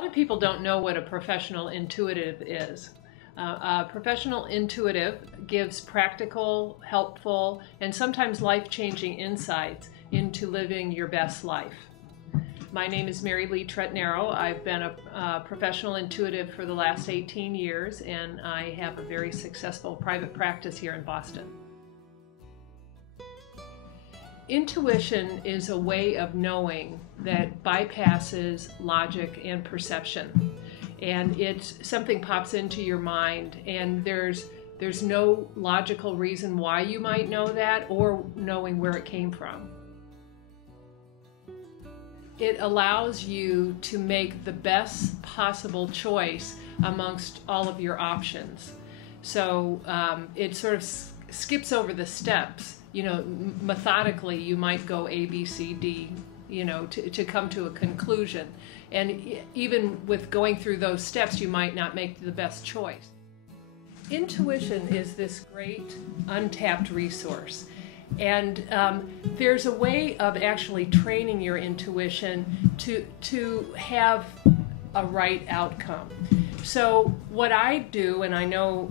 A lot of people don't know what a professional intuitive is. A professional intuitive gives practical, helpful, and sometimes life-changing insights into living your best life. My name is Marrylee. I've been a professional intuitive for the last 18 years, and I have a very successful private practice here in Boston. Intuition is a way of knowing that bypasses logic and perception. And something pops into your mind, and there's no logical reason why you might know that or knowing where it came from. It allows you to make the best possible choice amongst all of your options. So it sort of skips over the steps. Methodically, you might go A, B, C, D, to come to a conclusion. And even with going through those steps, you might not make the best choice. Intuition is this great untapped resource. And there's a way of actually training your intuition to have a right outcome. So what I do, and I know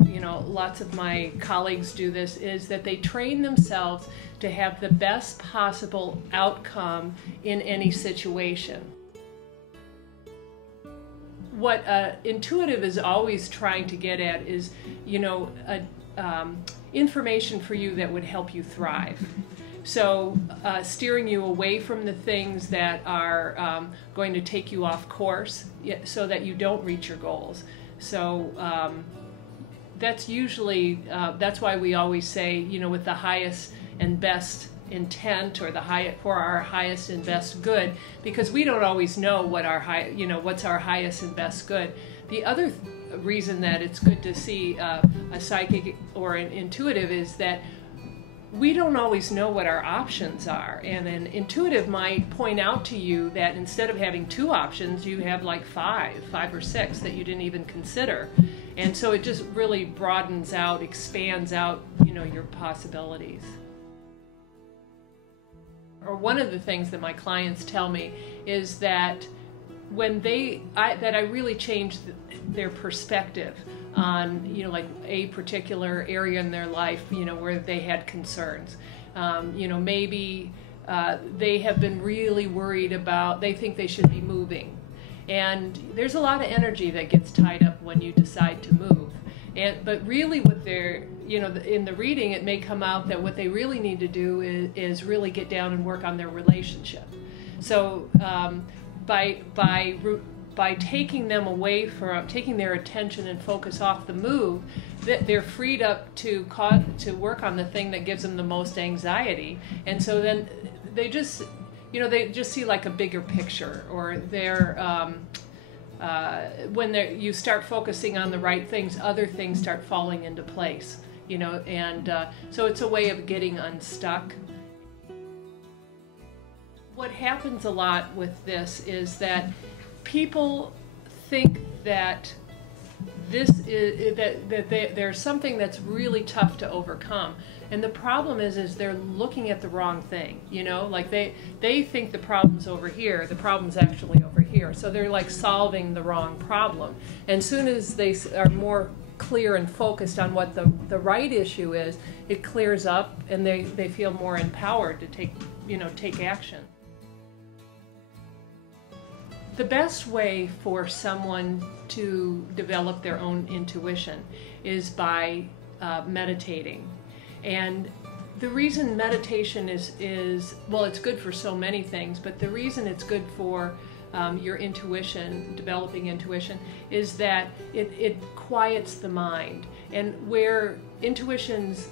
lots of my colleagues do this, is that they train themselves to have the best possible outcome in any situation. What intuitive is always trying to get at is, information for you that would help you thrive. So steering you away from the things that are going to take you off course so that you don't reach your goals. So that's usually, that's why we always say, with the highest and best intent, or for our highest and best good, because we don't always know what what's our highest and best good. The other reason that it's good to see a psychic or an intuitive is that we don't always know what our options are, and an intuitive might point out to you that instead of having 2 options, you have like 5 or 6 that you didn't even consider. And so it just really broadens out, expands out, your possibilities. Or one of the things that my clients tell me is that when I really changed their perspective on like a particular area in their life, where they had concerns. Maybe they have been really worried about, they think they should be moving, and there's a lot of energy that gets tied up when you decide to move. But really, what they're in the reading, it may come out that what they really need to do is really get down and work on their relationship. So by taking them away from, taking their attention and focus off the move, that they're freed up to work on the thing that gives them the most anxiety. And so then they just, they just see like a bigger picture, or when you start focusing on the right things, other things start falling into place, and so it's a way of getting unstuck. What happens a lot with this is that people think that there's something that's really tough to overcome, and the problem is they're looking at the wrong thing. Like they think the problem's over here, the problem's actually over here, so they're like solving the wrong problem. And soon as they are more clear and focused on what the right issue is, it clears up, and they feel more empowered to take action. The best way for someone to develop their own intuition is by meditating. And the reason meditation is well, it's good for so many things, but the reason it's good for your intuition, developing intuition, is that it quiets the mind. And where intuitions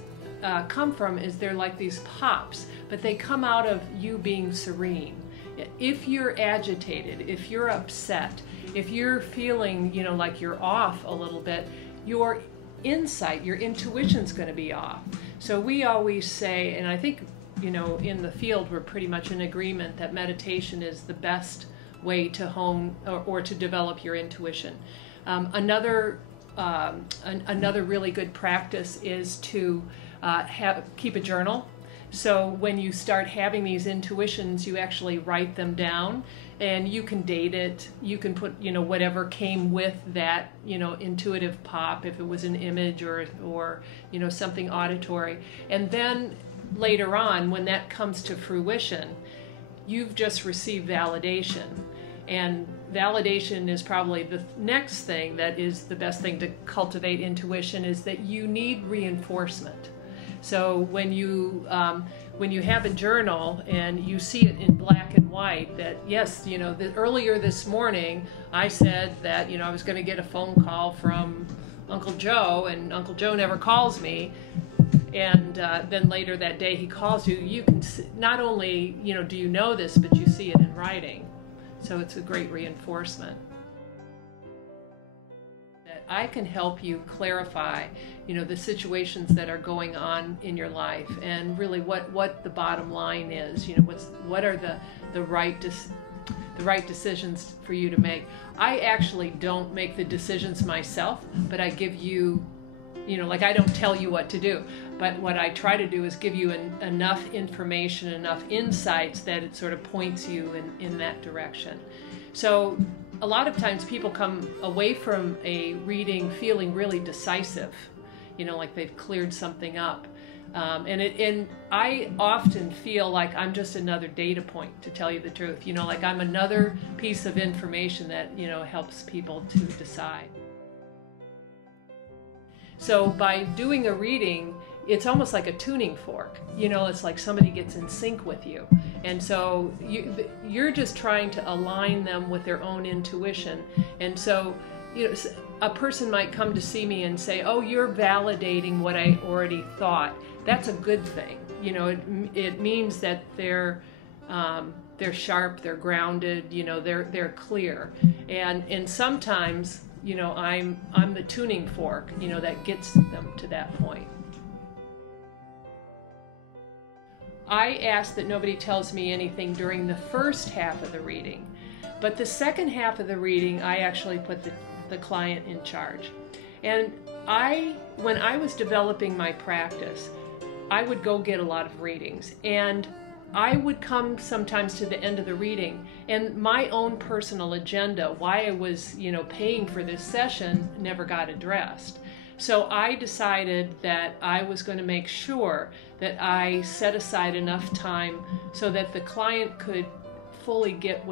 come from is they're like these pops, but they come out of you being serene. If you're agitated, if you're upset, if you're feeling, like you're off a little bit, your insight, your intuition's going to be off. So we always say, and I think, in the field we're pretty much in agreement that meditation is the best way to hone or to develop your intuition. Another really good practice is to keep a journal. So when you start having these intuitions, you actually write them down, and you can date it. You can put, whatever came with that, intuitive pop, if it was an image or something auditory. And then later on, when that comes to fruition, you've just received validation. And validation is probably the next thing that is the best thing to cultivate intuition, is that you need reinforcement. So when you have a journal and you see it in black and white that, yes, earlier this morning I said that, I was going to get a phone call from Uncle Joe, and Uncle Joe never calls me, and then later that day he calls you, you can not only, do you know this, but you see it in writing. So it's a great reinforcement. That I can help you clarify, the situations that are going on in your life, and really what the bottom line is. What are the right decisions for you to make. I actually don't make the decisions myself, but I give you, I don't tell you what to do, but what I try to do is give you enough information, enough insights that it sort of points you in that direction. So a lot of times people come away from a reading feeling really decisive, like they've cleared something up. And I often feel like I'm just another data point, to tell you the truth. Like I'm another piece of information that, helps people to decide. So by doing a reading, it's almost like a tuning fork. It's like somebody gets in sync with you. And so you're just trying to align them with their own intuition. And so, a person might come to see me and say, oh, you're validating what I already thought. That's a good thing. It means that they're sharp, they're grounded, they're clear. And sometimes, I'm the tuning fork, that gets them to that point. I ask that nobody tells me anything during the first half of the reading, but the second half of the reading, I actually put the client in charge. And when I was developing my practice, I would go get a lot of readings, and I would come sometimes to the end of the reading, and my own personal agenda, why I was, paying for this session, never got addressed. So I decided that I was going to make sure that I set aside enough time so that the client could fully get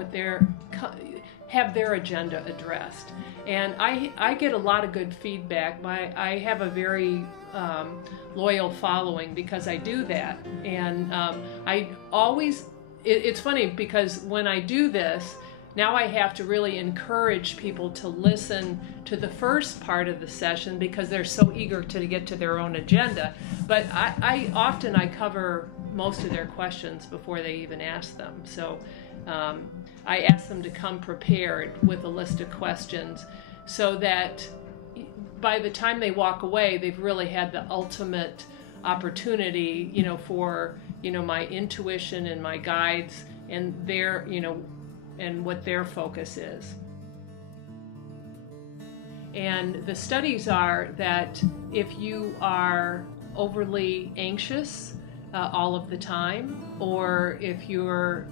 have their agenda addressed. And I get a lot of good feedback. I have a very loyal following because I do that. And it's funny because when I do this, now I have to really encourage people to listen to the first part of the session because they're so eager to get to their own agenda. But I often cover most of their questions before they even ask them. So I ask them to come prepared with a list of questions so that by the time they walk away, they've really had the ultimate opportunity, for, my intuition and my guides and their, and what their focus is. And the studies are that if you are overly anxious all of the time, or if you're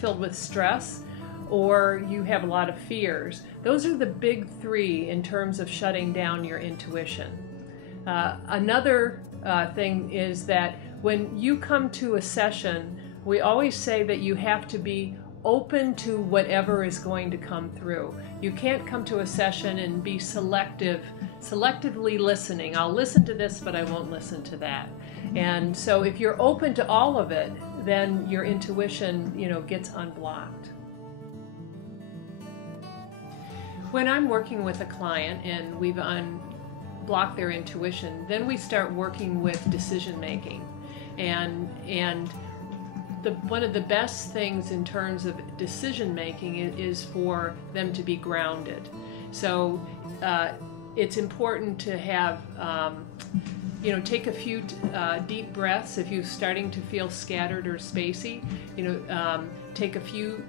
filled with stress, or you have a lot of fears, those are the big three in terms of shutting down your intuition. Another thing is that when you come to a session, we always say that you have to be open to whatever is going to come through. You can't come to a session and be selectively listening. I'll listen to this, but I won't listen to that. And so if you're open to all of it, then your intuition, gets unblocked. When I'm working with a client and we've unblocked their intuition, then we start working with decision making. And one of the best things in terms of decision making is for them to be grounded. So it's important to have, take a few deep breaths. If you're starting to feel scattered or spacey, take a few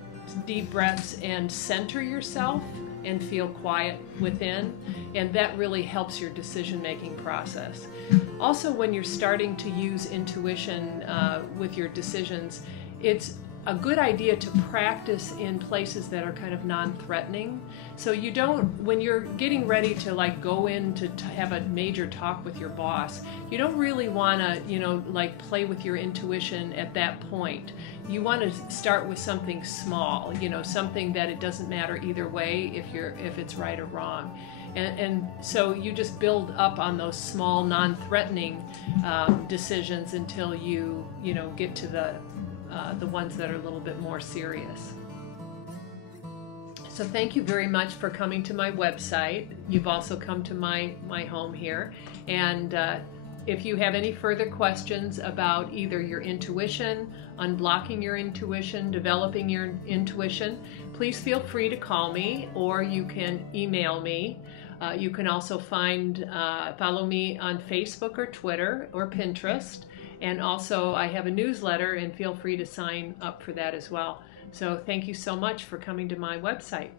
deep breaths and center yourself and feel quiet within, and that really helps your decision-making process. Also, when you're starting to use intuition with your decisions, it's a good idea to practice in places that are kind of non-threatening. So you don't, when you're getting ready to like go in to have a major talk with your boss, you don't really want to, like play with your intuition at that point. You want to start with something small, something that it doesn't matter either way if it's right or wrong. And so you just build up on those small, non-threatening decisions until you get to the ones that are a little bit more serious. So thank you very much for coming to my website. You've also come to my home here. And if you have any further questions about either your intuition, unblocking your intuition, developing your intuition, please feel free to call me, or you can email me. You can also follow me on Facebook or Twitter or Pinterest. And also I have a newsletter, and feel free to sign up for that as well. So thank you so much for coming to my website.